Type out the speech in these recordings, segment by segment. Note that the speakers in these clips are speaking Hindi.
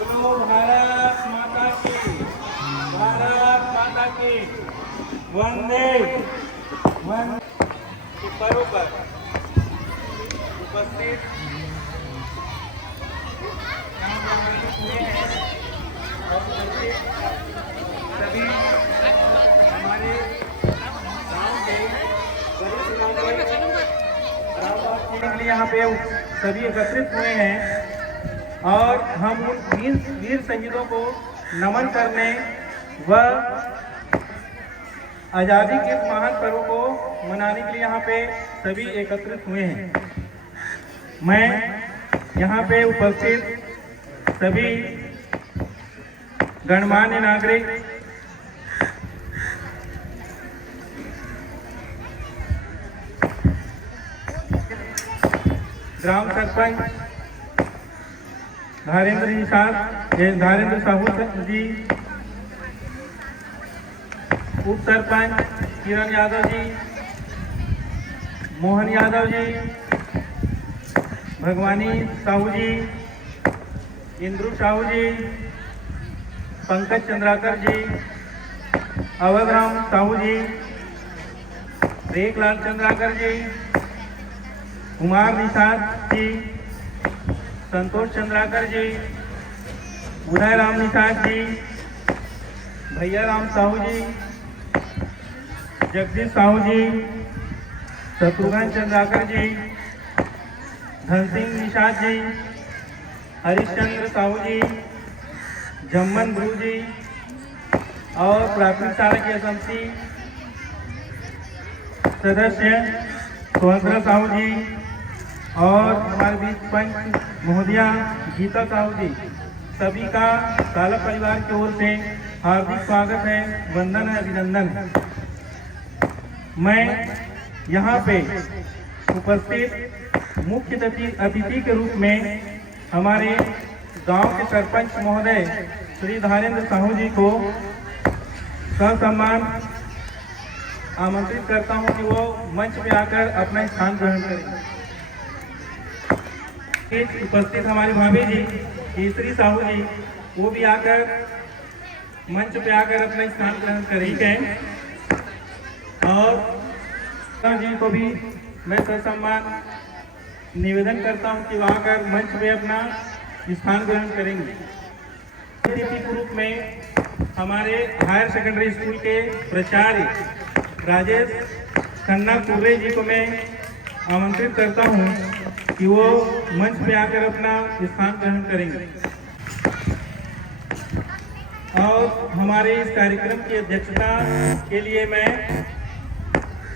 बोलो भारत माता की, भारत माता की। वंदे वंदे। पर्व पर उपस्थित सभी हमारे गांव के वरिष्ठ यहाँ पे सभी एकत्रित हुए हैं और हम उन वीर शहीदों को नमन करने व आज़ादी के इस महान पर्व को मनाने के लिए यहाँ पे सभी एकत्रित हुए हैं। मैं यहाँ पे उपस्थित सभी गणमान्य नागरिक, ग्राम सरपंच धारेंद्र साहू जी, उप सरपंच किरण यादव जी, मोहन यादव जी, भगवानी साहू जी, इंद्रू साहू जी, पंकज चंद्राकर जी, अवधराम साहू जी, रेखलाल चंद्राकर जी, कुमार निषाद जी, संतोष चंद्राकर जी, उदय राम निषाद जी, भैया राम साहू जी, जगदीश साहू जी, शत्रुघ्न चंद्राकर जी, धन सिंह निषाद जी, हरिश्चंद्र साहू जी, जम्मन गुरु जी और प्राथमिक शाला की समिति सदस्य स्वतंत्र साहू जी और हमारे बीच पंच महोदया गीता साहू जी, सभी का साला परिवार की ओर से हार्दिक स्वागत है, वंदन है, अभिनंदन है। मैं यहाँ पे उपस्थित मुख्य अतिथि के रूप में हमारे गांव के सरपंच महोदय श्री धारेंद्र साहू जी को ससम्मान आमंत्रित करता हूं कि वो मंच पे आकर अपना स्थान ग्रहण करें। उपस्थित हमारी भाभी जी केसरी साहू जी, वो भी आकर मंच पे आकर अपना स्थान ग्रहण करेंगे और जी को भी मैं ससम्मान निवेदन करता हूं कि वहां आकर मंच पे अपना स्थान ग्रहण करेंगे। अतिथि के रूप में हमारे हायर सेकेंडरी स्कूल के प्राचार्य राजेश खन्ना कुर्रे जी को मैं आमंत्रित करता हूं कि वो मंच पे आकर अपना स्थान ग्रहण करेंगे और हमारे इस कार्यक्रम की अध्यक्षता के लिए मैं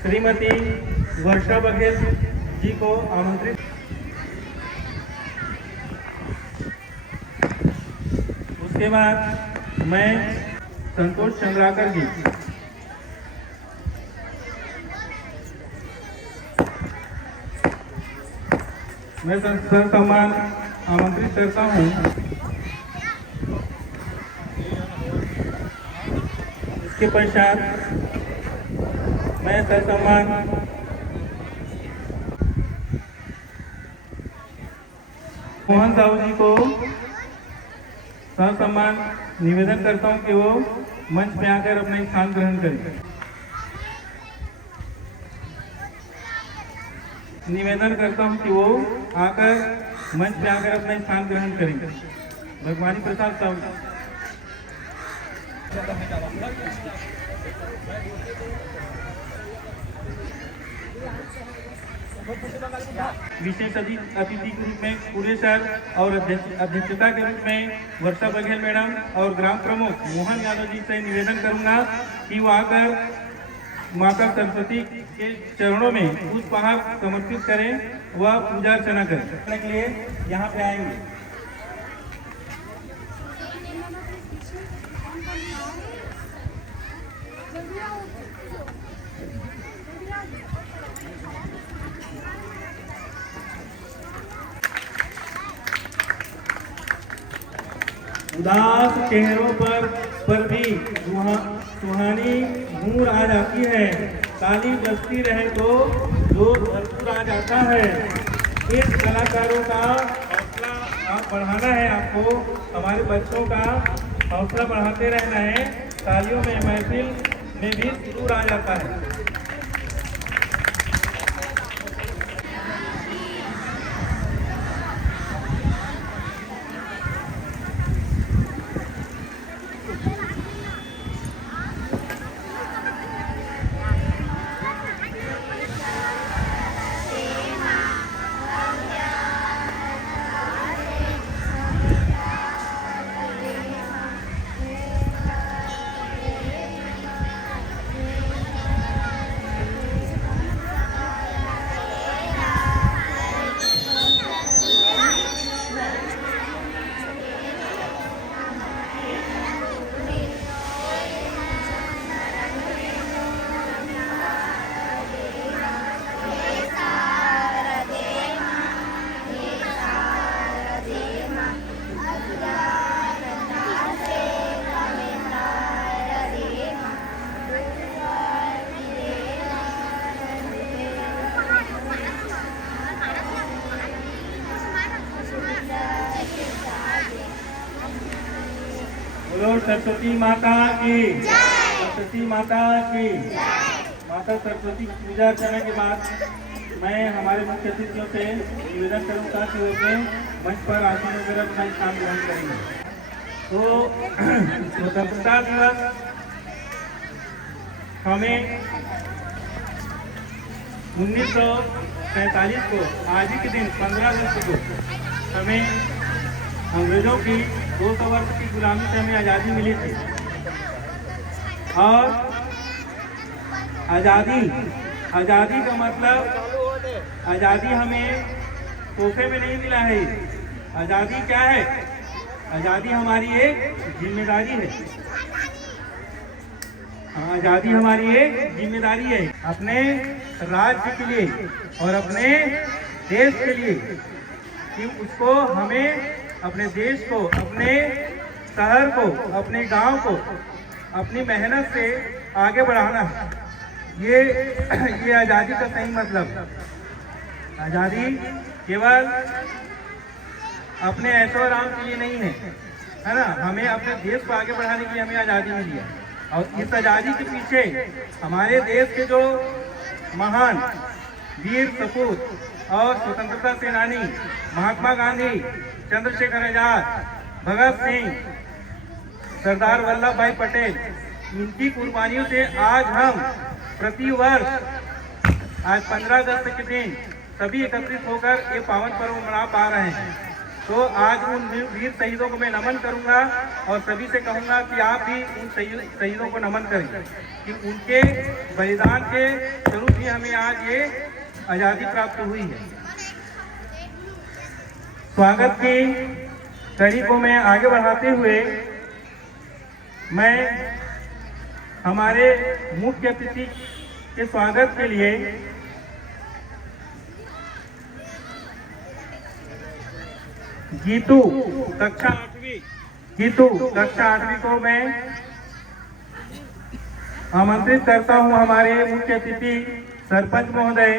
श्रीमती वर्षा बघेल जी को आमंत्रित। उसके बाद मैं संतोष चंद्राकर जी, मैं ससम्मान आमंत्रित करता हूं। इसके पश्चात मैं ससम्मान मोहन साहू जी को ससम्मान निवेदन करता हूं कि वो मंच पे आकर अपना स्थान ग्रहण करें। निवेदन करता हूं कि वो आकर मंच पे आकर अपना स्थान ग्रहण करेंगे। भगवानी प्रसाद साहू, विशेष अतिथि के रूप में पूरे सर और अध्यक्षता के रूप में वर्षा बघेल मैडम और ग्राम प्रमुख मोहन यादव जी से निवेदन करूंगा कि वो आकर माता सरस्वती के चरणों में पुष्पहार समर्पित करें व पूजा अर्चना करें के लिए यहाँ पे आएंगे। उदास चेहरों पर भी सुहानी मूड आ जाती है, ताली बजती रहे तो जोर भरपूर आ जाता है। इस कलाकारों का हौसला आप बढ़ाना है आपको, हमारे बच्चों का हौसला बढ़ाते रहना है। तालियों में महफिल में भी सुरूर आ जाता है। बोलो सरस्वती माता की, सरस्वती माता की। माता सरस्वती की पूजा करने के बाद मैं हमारे मुख्य अतिथियों से निवेदन करूँगा कि वो मंच पर आसन वगैरह अपना स्थान ग्रहण करेंगे। तो स्वतंत्रता दिवस हमें 1947 को आज ही के दिन 15 अगस्त को हमें अंग्रेजों की 200 वर्ष की गुलामी से हमें आज़ादी मिली थी। और आज़ादी का मतलब आज़ादी हमें तोहफे में नहीं मिला है। आज़ादी क्या है? आज़ादी हमारी एक जिम्मेदारी है। आज़ादी हमारी एक जिम्मेदारी है अपने राज्य के लिए और अपने देश के लिए, कि उसको हमें अपने देश को, अपने शहर को, अपने गांव को अपनी मेहनत से आगे बढ़ाना है। ये आज़ादी का सही मतलब। आज़ादी केवल अपने ऐशो आराम के लिए नहीं है ना। हमें अपने देश को आगे बढ़ाने के लिए हमें आज़ादी मिली है। और इस आज़ादी के पीछे हमारे देश के जो महान वीर सपूत और स्वतंत्रता सेनानी महात्मा गांधी, चंद्रशेखर आजाद, भगत सिंह, सरदार वल्लभ भाई पटेल, इनकी कुर्बानियों से आज हम प्रतिवर्ष आज 15 अगस्त के दिन सभी एकत्रित होकर ये पावन पर्व मना पा रहे हैं। तो आज उन वीर शहीदों को मैं नमन करूंगा और सभी से कहूंगा कि आप भी उन शहीदों को नमन करें, कि उनके बलिदान के स्वरूप ही हमें आज ये आज़ादी प्राप्त हुई है। स्वागत की कड़ी को मैं आगे बढ़ाते हुए मैं हमारे मुख्य अतिथि के स्वागत के लिए गीतू कक्षा 8वीं को मैं आमंत्रित करता हूं। हमारे मुख्य अतिथि सरपंच महोदय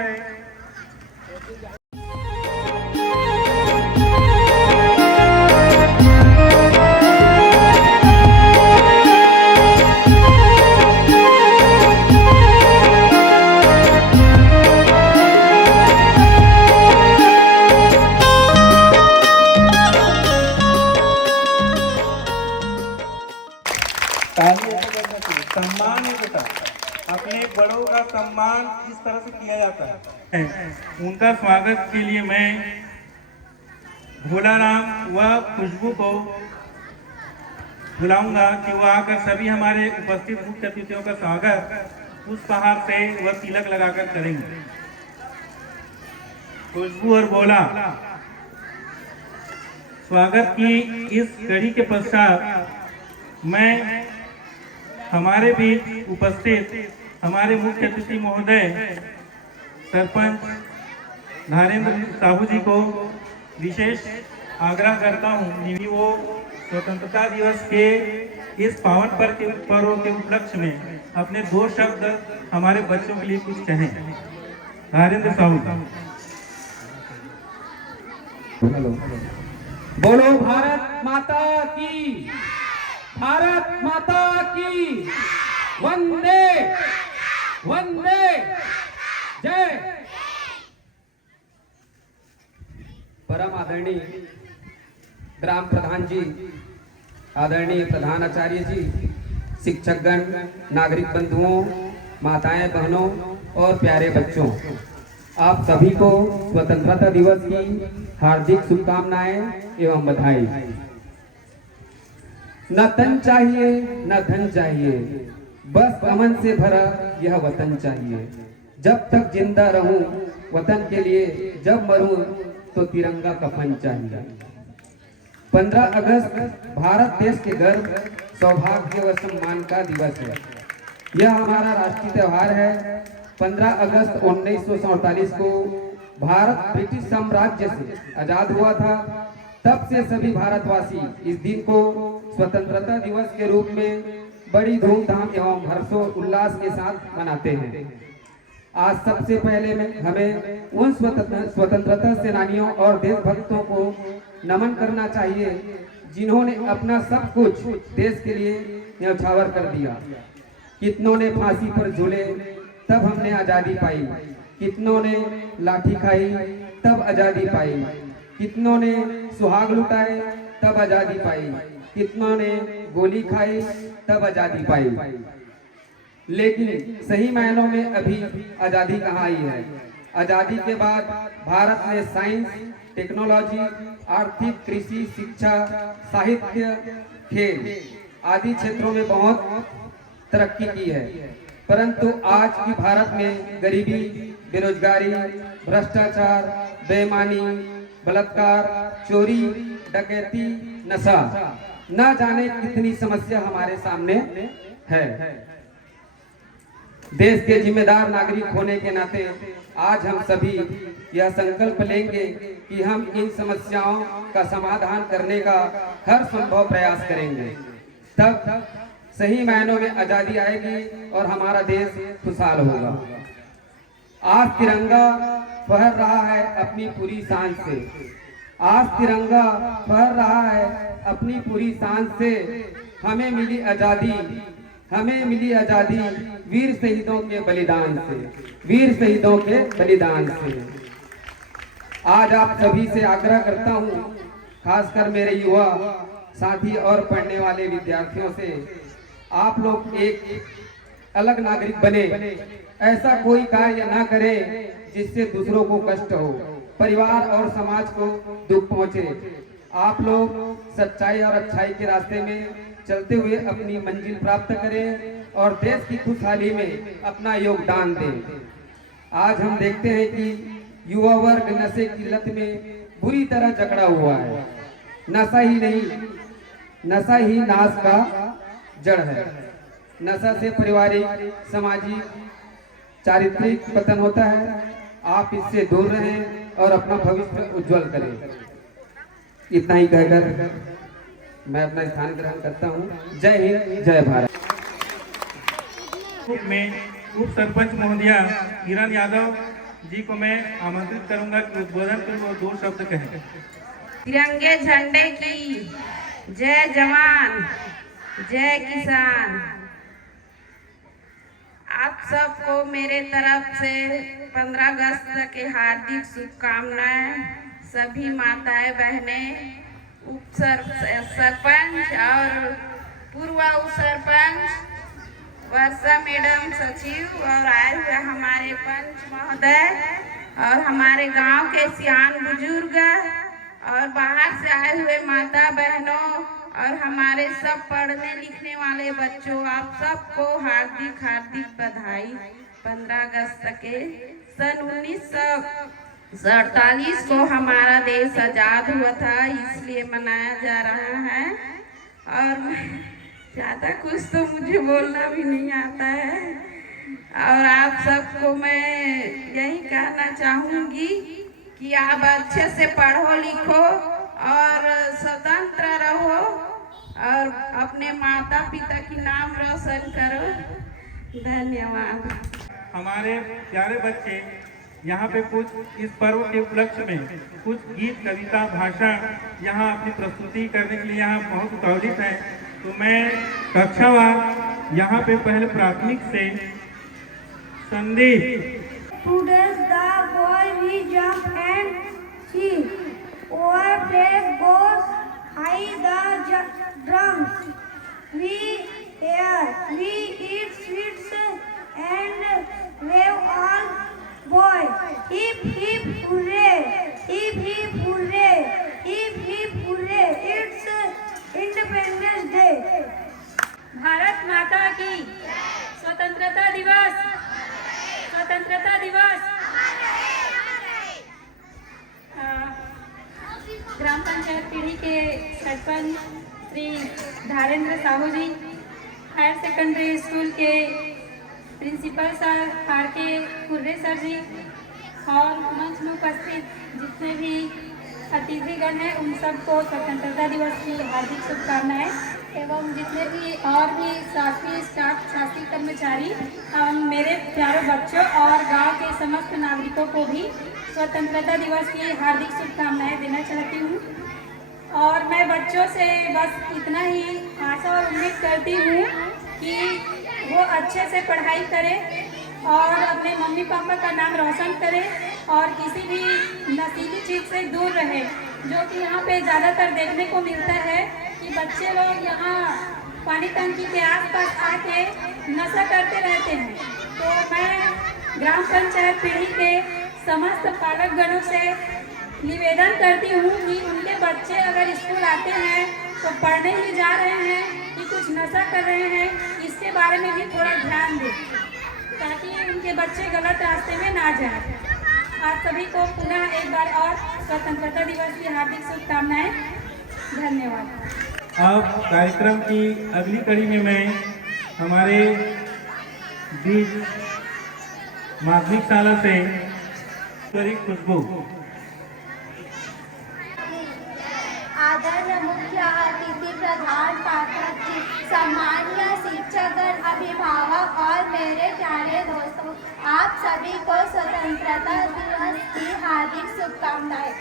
सम्मान होता है। अपने बड़ों का सम्मान किस तरह से किया जाता है, उनका स्वागत के लिए मैं भोलाराम व खुशबू को बुलाऊंगा कि वो आकर सभी हमारे उपस्थित मुख्य अतिथियों का स्वागत पुष्पहार से व तिलक लगाकर करेंगे। खुशबू और भोला स्वागत की इस कड़ी के पश्चात मैं हमारे बीच उपस्थित हमारे मुख्य अतिथि महोदय सरपंच धारेंद्र साहू जी को विशेष आग्रह करता हूँ कि वो स्वतंत्रता दिवस के इस पावन पर्व के उपलक्ष्य में अपने 2 शब्द हमारे बच्चों के लिए कुछ कहें। धारेंद्र साहू। बोलो भारत माता की, भारत माता की वंदे वंदे जय। परम आदरणीय ग्राम प्रधान जी, आदरणीय प्रधानाचार्य जी, शिक्षकगण, नागरिक बंधुओं, माताएं बहनों और प्यारे बच्चों, आप सभी को स्वतंत्रता दिवस की हार्दिक शुभकामनाएं एवं बधाई। न तन चाहिए न धन चाहिए, बस अमन से भरा यह वतन चाहिए। जब तक जिंदा रहूं वतन के लिए, जब मरूं तो तिरंगा कफन चाहिए। 15 अगस्त भारत देश के गर्व, सौभाग्य व सम्मान का दिवस है। यह हमारा राष्ट्रीय त्योहार है। 15 अगस्त 1947 को भारत ब्रिटिश साम्राज्य से आजाद हुआ था। तब से सभी भारतवासी इस दिन को स्वतंत्रता दिवस के रूप में बड़ी धूमधाम एवं हर्षोल्लास के साथ मनाते हैं। आज सबसे पहले हमें उन स्वतंत्रता सेनानियों और देशभक्तों को नमन करना चाहिए जिन्होंने अपना सब कुछ देश के लिए न्यौछावर कर दिया। कितनों ने फांसी पर झूले तब हमने आजादी पाई, कितनों ने लाठी खाई तब आजादी पाई, कितनों ने सुहाग लुटाए तब आजादी पाई, कितनों ने गोली खाई तब आजादी पाई। लेकिन सही मायनों में अभी आजादी कहाँ आई है। आजादी के बाद भारत ने साइंस, टेक्नोलॉजी, आर्थिक, कृषि, शिक्षा, साहित्य, खेल आदि क्षेत्रों में बहुत तरक्की की है। परंतु आज की भारत में गरीबी, बेरोजगारी, भ्रष्टाचार, बेईमानी, बलात्कार, चोरी, डकैती, नशा, न जाने कितनी समस्या हमारे सामने है। देश के जिम्मेदार नागरिक होने के नाते आज हम सभी यह संकल्प लेंगे कि हम इन समस्याओं का समाधान करने का हर संभव प्रयास करेंगे। तब सही मायनों में आजादी आएगी और हमारा देश खुशहाल होगा। आज तिरंगा फहर रहा है अपनी पूरी शान से, आज तिरंगा फहर रहा है अपनी पूरी शान से। हमें मिली आजादी, हमें मिली आजादी वीर शहीदों के बलिदान से, वीर शहीदों के बलिदान से। आज आप सभी से आग्रह करता हूँ, खासकर मेरे युवा साथी और पढ़ने वाले विद्यार्थियों से, आप लोग एक अलग नागरिक बने। ऐसा कोई कार्य ना करे जिससे दूसरों को कष्ट हो, परिवार और समाज को दुख पहुंचे। आप लोग सच्चाई और अच्छाई के रास्ते में चलते हुए अपनी मंजिल प्राप्त करें और देश की खुशहाली में अपना योगदान दें। आज हम देखते हैं कि युवा वर्ग नशे की लत में बुरी तरह जकड़ा हुआ है। नशा ही नहीं, नशा ही नाश का जड़ है। नशा से पारिवारिक, सामाजिक, चारित्रिक पतन होता है। आप इससे दूर रहें और अपना भविष्य उज्जवल करें। इतना ही कहकर मैं अपना स्थान ग्रहण करता हूँ। जय हिंद, जय भारत। में उप सरपंच महोदया किरण यादव जी को मैं आमंत्रित करूंगा कि उद्बोधन के वो 2 शब्द कहें। तिरंगे झंडे की जय जवान, जय किसान। आप सबको मेरे तरफ से 15 अगस्त के हार्दिक शुभकामनाएं। सभी माताएं बहनें, उप सरपंच और पूर्व उप सरपंच, वर्षा मैडम, सचिव और आए हुए हमारे पंच महोदय और हमारे गांव के सियान बुजुर्ग और बाहर से आए हुए माता बहनों और हमारे सब पढ़ने लिखने वाले बच्चों, आप सबको हार्दिक हार्दिक बधाई। 15 अगस्त के सन 1947 को हमारा देश आजाद हुआ था, इसलिए मनाया जा रहा है। और ज़्यादा कुछ तो मुझे बोलना भी नहीं आता है। और आप सबको मैं यही कहना चाहूँगी कि आप अच्छे से पढ़ो लिखो और स्वतंत्र रहो और अपने माता पिता की नाम रोशन करो। धन्यवाद। हमारे प्यारे बच्चे यहाँ पे कुछ इस पर्व के उपलक्ष्य में कुछ गीत, कविता, भाषण यहाँ अपनी प्रस्तुति करने के लिए यहाँ बहुत उत्साहित है। तो मैं कक्षावार यहाँ पे पहले प्राथमिक से Sandeep. Today's the boy we jump and see. Our place goes high the drums. We eat sweets and wave all boy. Hip hip hooray! Hip hip hooray! Hip hip hooray! It's Independence Day. Bharat माता की स्वतंत्रता दिवस, स्वतंत्रता दिवस। ग्राम पंचायत पीढ़ी के सरपंच श्री धारेंद्र साहू जी, हायर सेकेंडरी स्कूल के प्रिंसिपल सर आर के कुर्रे सर जी और मंच में उपस्थित जितने भी अतिथिगण हैं उन सबको स्वतंत्रता दिवस की हार्दिक शुभकामनाएं एवं जितने भी और भी साथी, स्टाफ, शासकीय कर्मचारी एवं मेरे प्यारे बच्चों और गांव के समस्त नागरिकों को भी स्वतंत्रता दिवस की हार्दिक शुभकामनाएं देना चाहती हूं। और मैं बच्चों से बस इतना ही आशा और उम्मीद करती हूं कि वो अच्छे से पढ़ाई करें और अपने मम्मी पापा का नाम रोशन करें और किसी भी नशीली चीज़ से दूर रहे, जो कि यहाँ पे ज़्यादातर देखने को मिलता है कि बच्चे लोग यहाँ पानी टंकी के आसपास आके नशा करते रहते हैं। तो मैं ग्राम पंचायत पीढ़ी के समस्त पालकगणों से निवेदन करती हूँ कि उनके बच्चे अगर स्कूल आते हैं तो पढ़ने ही जा रहे हैं कि कुछ नशा कर रहे हैं, इसके बारे में भी थोड़ा ध्यान दें ताकि उनके बच्चे गलत रास्ते में ना जाएं। आप सभी को पुनः एक बार और स्वतंत्रता दिवस की हार्दिक शुभकामनाएं। धन्यवाद। अब कार्यक्रम की अगली कड़ी में मैं हमारे बीच माध्यमिक शाला से खुशबू। आदरणीय मुख्य अतिथि, प्रधान पाठक जी, सम्मानीय शिक्षकगण, अभिभावक और मेरे प्यारे दोस्तों, आप सभी को स्वतंत्रता दिवस की हार्दिक शुभकामनाएं।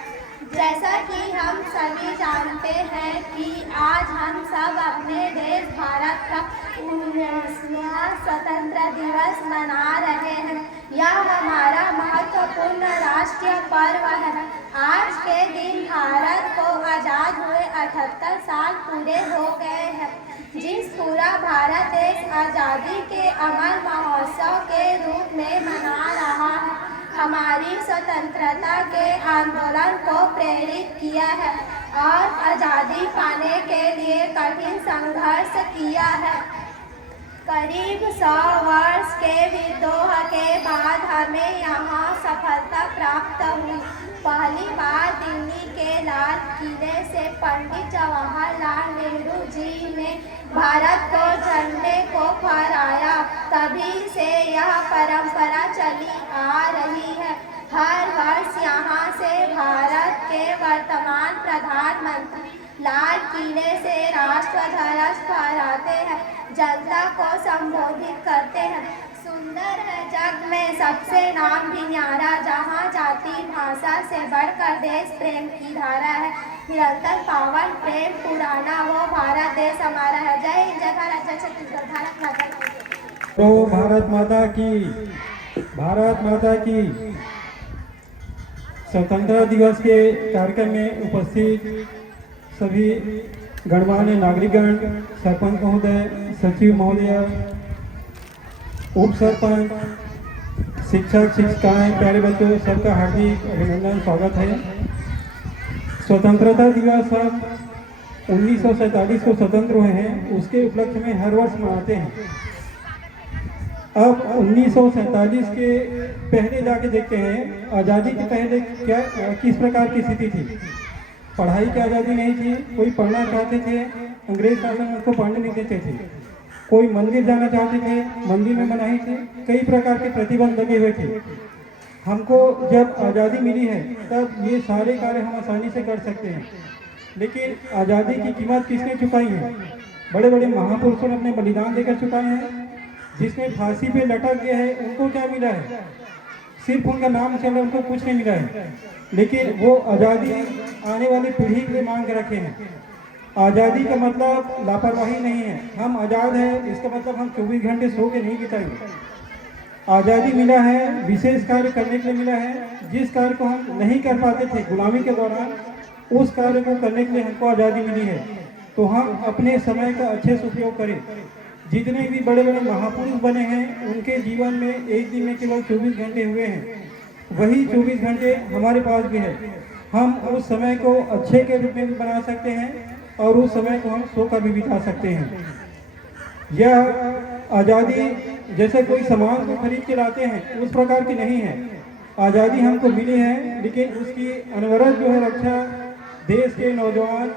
जैसा कि हम सभी जानते हैं कि आज हम सब अपने देश भारत का 19वां स्वतंत्र दिवस मना रहे हैं। यह हमारा महत्वपूर्ण राष्ट्रीय पर्व है। आज के दिन भारत को आज़ाद हुए 78 साल पूरे हो गए हैं। जिस पूरा भारत देश आज़ादी के अमर महोत्सव के रूप में मना रहा है, हमारी स्वतंत्रता के आंदोलन को प्रेरित किया है और आज़ादी पाने के लिए कठिन संघर्ष किया है। करीब 100 वर्ष के विद्रोह के बाद हमें यहाँ सफलता प्राप्त हुई। पहली बार दिल्ली के लाल किले से पंडित जवाहरलाल नेहरू जी ने भारत को झंडे को फहराया। तभी से यह परंपरा चली आ रही है। हर वर्ष यहाँ से भारत के वर्तमान प्रधानमंत्री लाल किले से राष्ट्र ध्वज फहराते हैं, जनता को संबोधित करते हैं। सुंदर है जग में सबसे नाम भी न्यारा, जहाँ जाति भाषा से बढ़कर देश प्रेम की धारा है। निरंतर पावन प्रेम पुराना वो भारत देश हमारा है। जय हिंद, जय भारत, जय छत्तीसगढ़, भारत माता की। तो भारत माता की, भारत माता की। स्वतंत्रता दिवस के कार्यक्रम में उपस्थित सभी गणमान्य नागरिकगण, सरपंच महोदय, सचिव महोदय, उप सरपंच, शिक्षक, शिक्षिकाएं, प्यारे बच्चों, सबका हार्दिक अभिनंदन, स्वागत है। स्वतंत्रता दिवस हम 1947 को स्वतंत्र हुए हैं, उसके उपलक्ष्य में हर वर्ष मनाते हैं। अब 1947 के पहले जाके देखते हैं, आज़ादी के पहले क्या किस प्रकार की स्थिति थी। पढ़ाई की आज़ादी नहीं थी, कोई पढ़ना चाहते थे, अंग्रेज शासन उसको पढ़ने नहीं देते थे। कोई मंदिर जाना चाहते थे, मंदिर में मनाही थी, कई प्रकार के प्रतिबंध लगे हुए थे। हमको जब आज़ादी मिली है तब ये सारे कार्य हम आसानी से कर सकते हैं, लेकिन आज़ादी की कीमत किसने चुकाई है? बड़े बड़े महापुरुषों ने अपने बलिदान देकर चुकाए हैं। जिसने फांसी पे लटक गया है उनको क्या मिला है? सिर्फ उनका नाम चले, उनको कुछ नहीं मिला है, लेकिन वो आज़ादी आने वाली पीढ़ी के लिए मांग के रखे हैं। आज़ादी का मतलब लापरवाही नहीं है। हम आज़ाद हैं इसका मतलब हम 24 घंटे सो के नहीं बिताएंगे। आज़ादी मिला है विशेष कार्य करने के लिए मिला है। जिस कार्य को हम नहीं कर पाते थे गुलामी के दौरान, उस कार्य को करने के लिए हमको आज़ादी मिली है। तो हम अपने समय का अच्छे से उपयोग करें। जितने भी बड़े बड़े महापुरुष बने हैं उनके जीवन में एक दिन में केवल 24 घंटे हुए हैं, वही 24 घंटे हमारे पास भी है। हम उस समय को अच्छे के रूप में भी बना सकते हैं और उस समय को हम सोकर भी बिता सकते हैं। यह आज़ादी जैसे कोई सामान को खरीद के लाते हैं उस प्रकार की नहीं है। आज़ादी हमको मिली है, लेकिन उसकी अनवरत जो है रक्षा देश के नौजवान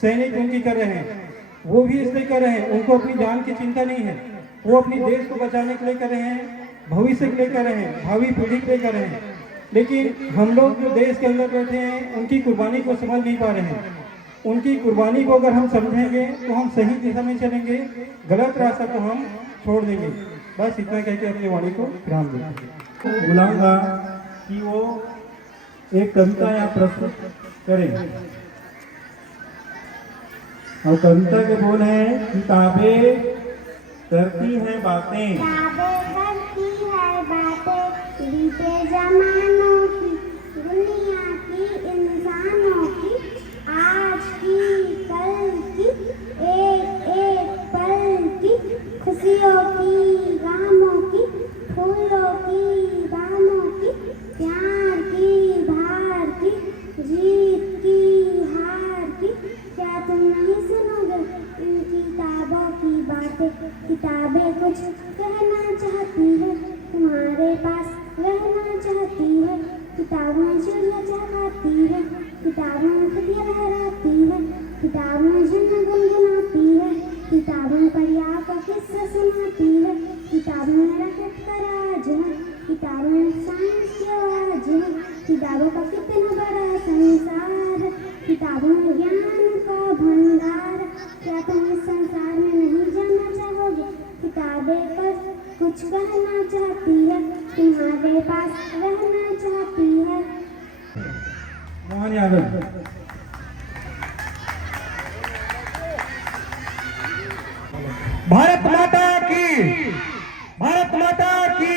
सैनिक उनकी कर रहे हैं। वो भी इसलिए कर रहे हैं, उनको अपनी जान की चिंता नहीं है। वो अपनी देश को बचाने के लिए कर रहे हैं, भविष्य के लिए कर रहे हैं, भावी पीढ़ी के लिए कर रहे हैं। लेकिन हम लोग जो देश के अंदर बैठे हैं उनकी कुर्बानी को समझ नहीं पा रहे हैं। उनकी कुर्बानी को अगर हम समझेंगे तो हम सही दिशा में चलेंगे, गलत रास्ता को हम छोड़ देंगे। बस इतना कह के अपनी वाणी को विराम देंगे। बुलाऊंगा कि वो एक कविता यहाँ प्रस्तुत करें और कविता के बोल हैं, किताबें करती हैं बातें, किताबें करती है बातें बीते जमानों की, दुनिया की, इंसानों की, आज की, कल की, एक एक पल की, खुशियों की, गमों की, फूलों की, दामों की, प्यार की, धार की, जीत की, हार की। क्या तुम नहीं सुनोगे इन किताबों की बातें? किताबें कुछ कहना चाहती है, तुम्हारे पास रहना चाहती है। किताबें चिड़िया चहकाती है, किताबें खटिया लहराती है, किताबें झुन गुनगुनाती है, किताबें परिया का किस्सा सुनाती है, किताबें रखत का राज है, किताबें साइंस की आवाज है, किताबों का कितना बड़ा संसार है, किताबें ज्ञान का भंडार। क्या तुम इस संसार में नहीं जानना चाहोगे? किताबें पर कुछ कहना चाहती है, तुम्हारे पास रहना चाहती है। मोहन यादव। भारत माता की, भारत माता की।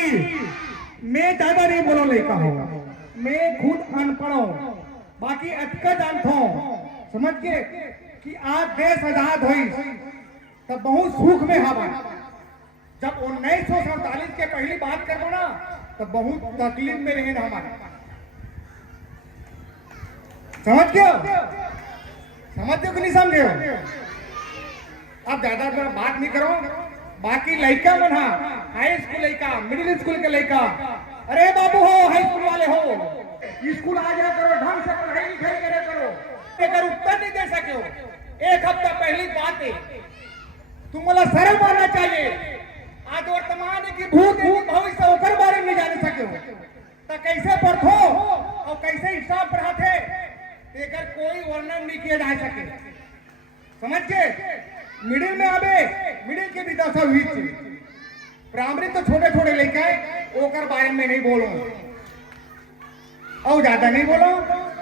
मैं ज्यादा नहीं बोलो लड़का हो, मैं खुद अनपढ़ हूँ, बाकी अटका जानता हूँ। समझ के कि आज देश आजाद हुई तब बहुत सुख में हवा। जब 1947 के पहली बात करो ना तब बहुत तकलीफ में रहे हमारे। समझ गए कि नहीं समझे हो? अब ज्यादा बात नहीं करो। बाकी लड़का मन, हाई स्कूल लड़का, मिडिल स्कूल के लड़का, अरे बाबू हो, हाई स्कूल वाले हो, स्कूल आ जाया करो, ढंग से पढ़ाई लिखाई करे करो। अगर उत्तर नहीं दे सके हो, एक हफ्ता पहली बात है, तुम्हारा शर्म आना चाहिए। आज वर्तमान की भूत भविष्य होकर बारे में जान सके हो तो कैसे पढ़ो और कैसे हिसाब पढ़ाते, अगर कोई वर्णन नहीं किया जा सके। समझ के मिडिल में आवे, मिडिल के भी 10 हुई, प्राइमरी तो छोटे छोटे लेके ओकर बारे में नहीं बोलो और ज्यादा नहीं बोलो।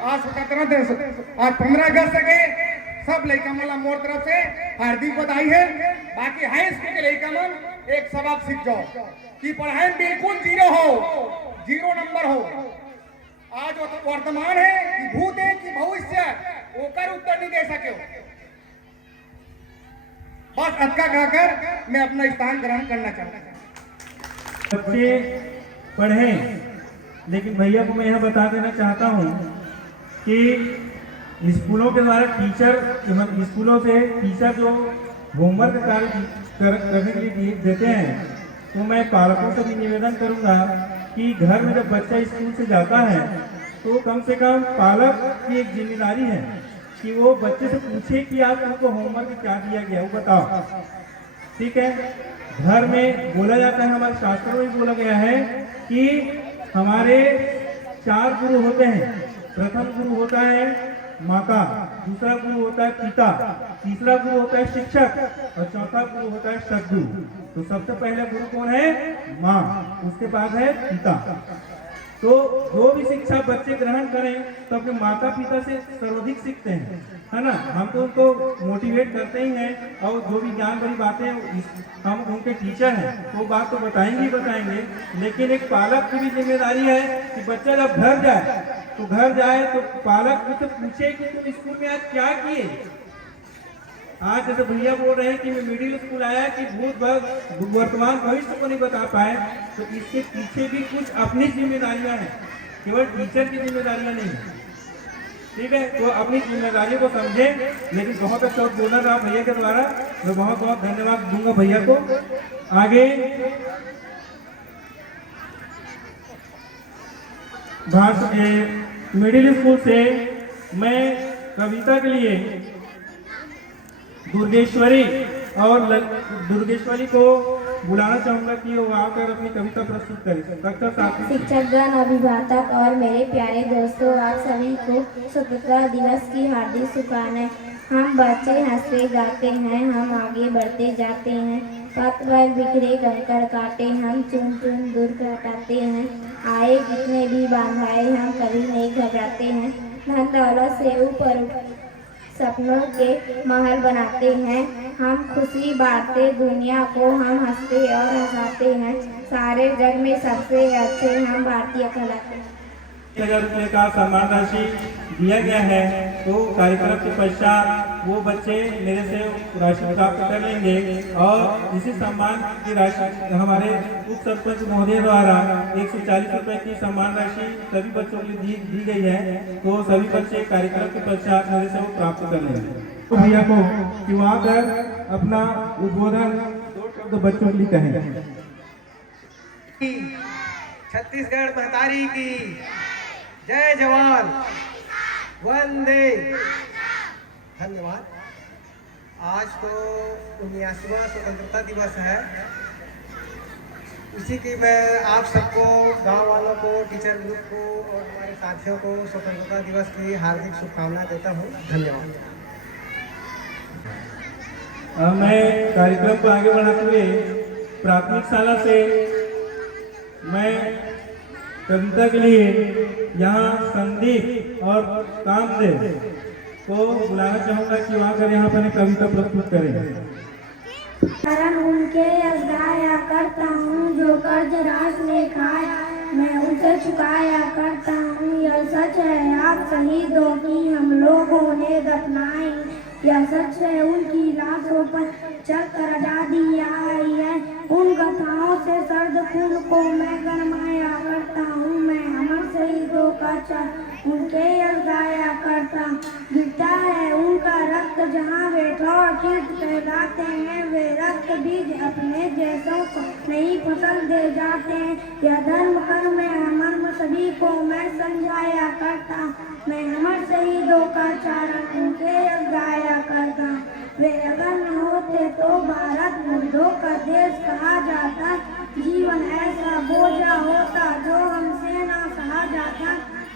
आज 15 अगस्त के सब लड़का मन मोर तरफ से हार्दिक बधाई है। बाकी हाई स्कूल के लड़का मन एक सबक सीख जाओ कि पढ़ाई बिल्कुल जीरो हो, 0 नंबर हो। आज वर्तमान है कि भूत है कि भविष्य, ओकर उत्तर नहीं दे सके हो। बस अटका कहकर मैं अपना स्थान ग्रहण करना चाहता हूँ। बच्चे पढ़ें, लेकिन भैया को मैं यह बता देना चाहता हूँ कि स्कूलों के द्वारा स्कूलों से टीचर जो होमवर्क कार्य करने के लिए देते हैं, तो मैं पालकों से भी निवेदन करूँगा कि घर में जब बच्चा स्कूल से जाता है तो कम से कम पालक की एक जिम्मेदारी है कि वो बच्चे से पूछे कि आज उनको होमवर्क क्या दिया गया, वो बताओ। ठीक है, घर में बोला जाता है, हमारे शास्त्रों में बोला गया है कि हमारे 4 गुरु होते हैं। प्रथम गुरु होता है माता, दूसरा गुरु होता है पिता, तीसरा गुरु होता है शिक्षक और चौथा गुरु होता है सद्गुरु। तो सबसे पहले गुरु कौन है? माँ, उसके बाद है पिता। तो जो भी शिक्षा बच्चे ग्रहण करें तो अपने माता पिता से सर्वाधिक सीखते हैं, है ना। हम तो उनको मोटिवेट करते ही हैं और जो भी ज्ञान भरी बातें हम उनके टीचर हैं वो बात तो बताएंगे ही बताएंगे, लेकिन एक पालक की भी जिम्मेदारी है कि बच्चा जब घर जाए तो पालक मुझसे पूछे कि तुम स्कूल में आज क्या किए। आज जैसे भैया बोल रहे हैं कि मैं मिडिल स्कूल आया कि वर्तमान भविष्य को नहीं बता पाए, तो इसके पीछे भी कुछ अपनी जिम्मेदारियां हैं, केवल टीचर की जिम्मेदारियां नहीं है। ठीक है, तो अपनी जिम्मेदारियों को समझें। लेकिन बहुत अच्छा बोला रहा भैया के द्वारा, मैं बहुत बहुत धन्यवाद दूंगा भैया को। आगे मिडिल स्कूल से मैं कविता के लिए दुर्गेश्वरी को बुलाना चाहूंगा कि वो आकर अपनी कविता प्रस्तुत करें। शिक्षकगण, अभिभावक और मेरे प्यारे दोस्तों, आप सभी को स्वतंत्रता दिवस की हार्दिक शुभकामनाएं। हम बच्चे हंसते गाते हैं, हम आगे बढ़ते जाते हैं, पथ पर बिखरे कंकड़ काटे हम चुन चुन दूर हटाते हैं, आए कितने भी बाधाएं हम कभी नहीं घबराते हैं, धन दौलत से ऊपर सपनों के महल बनाते हैं, हम खुशी बांटते दुनिया को, हम हंसते और हंसाते हैं, सारे जग में सबसे अच्छे हम भारतीय कहलाते हैं। 1000 रुपये का सम्मान राशि दिया गया है, तो कार्यक्रम के पश्चात वो बच्चे मेरे से राशि प्राप्त कर लेंगे और इसी सम्मान की राशि हमारे उप सरपंच महोदय द्वारा 140 रुपये की सम्मान राशि सभी बच्चों के लिए दी गई है। तो सभी बच्चे कार्यक्रम के पश्चात मेरे से वो प्राप्त कर लेंगे। तो भैया को कि वहाँ पर अपना उद्बोधन 2 शब्द बच्चों के लिए कहें। छत्तीसगढ़ महतारी की जय जवान वंदे। धन्यवाद। आज तो 79वां स्वतंत्रता दिवस है, उसी की मैं आप सबको, गांव वालों को, टीचर ग्रुप को और हमारे साथियों को स्वतंत्रता दिवस की हार्दिक शुभकामनाएं देता हूं। धन्यवाद। मैं कार्यक्रम को आगे बढ़ाते हुए प्राथमिक शाला से मैं कविता के लिए यहाँ संदीप और कामदेव को बुलाना चाहूँगा कि वहाँ कर यहाँ पर कविता प्रस्तुत करें। कारण उनके यश गाया करता हूँ, जो कर्ज रास ने खाया मैं उसे चुकाया करता हूँ। यह सच है आप शहीदों की हम लोगों ने दफनाई, यह सच है उनकी लाशों पर चलकर आजादी आई है। उन गाथाओं से सर्द खून को मैं गरमाया करता हूँ, मैं अमर शहीदों का चर उनके यश गाया करता। गिरता है उनका रक्त जहाँ वे ठोर कीर्त कहलाते हैं, वे रक्त बीज अपने जैसों को नई फसल दे जाते हैं। यह धर्म कर्म मर्म सभी को मैं समझाया करता, मैं अमर शहीदों का चारण उनके यश गाया करता। वे अगर न होते तो भारत मुर्दों का देश कहा जाता, जीवन ऐसा बोझा होता जो हमसे ना सहा जाता।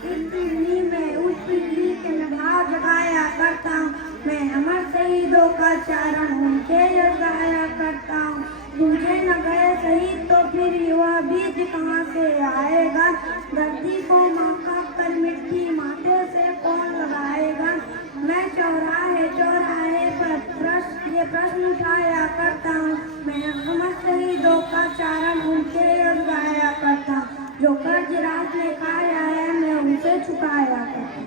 इस पीढ़ी में उस पीढ़ी के भाव जगाया करता हूँ, मैं अमर शहीदों का चारण उनके यश गाया करता हूँ। मुझे न गए शहीद तो फिर वह बीज कहाँ से आएगा, धरती को माँ का कर मिट्टी माथे से कौन लगाएगा। मैं चौराहे चौराहे पर ये प्रश्न उठाया करता हूँ, मैं अमर शहीदों का चारण उनके यश गाया करता हूँ। जो कर्ज रात ने खाया है मैं उसे चुकाया करता हूँ।